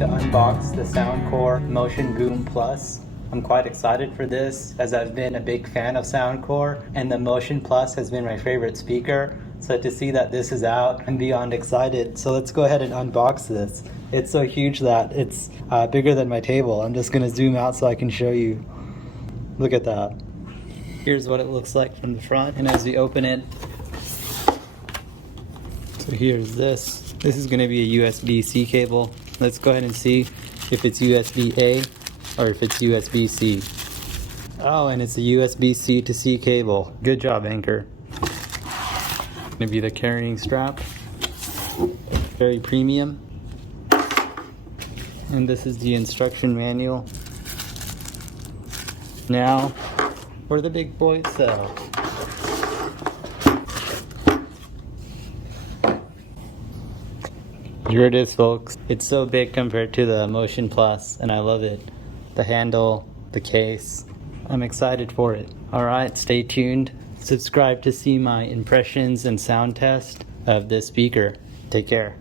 to unbox the Soundcore Motion Boom Plus. I'm quite excited for this as I've been a big fan of Soundcore and the Motion Plus has been my favorite speaker. So to see that this is out, I'm beyond excited. So let's go ahead and unbox this. It's so huge that it's bigger than my table. I'm just gonna zoom out so I can show you. Look at that. Here's what it looks like from the front, and as we open it, so here's this. This is gonna be a USB-C cable. Let's go ahead and see if it's USB-A or if it's USB-C. Oh, and it's a USB-C to C cable. Good job, Anker. Gonna be the carrying strap. Very premium. And this is the instruction manual. Now, where the big boys sell. Here it is, folks. It's so big compared to the Motion Plus, and I love it. The handle, the case. I'm excited for it. Alright, stay tuned. Subscribe to see my impressions and sound test of this speaker. Take care.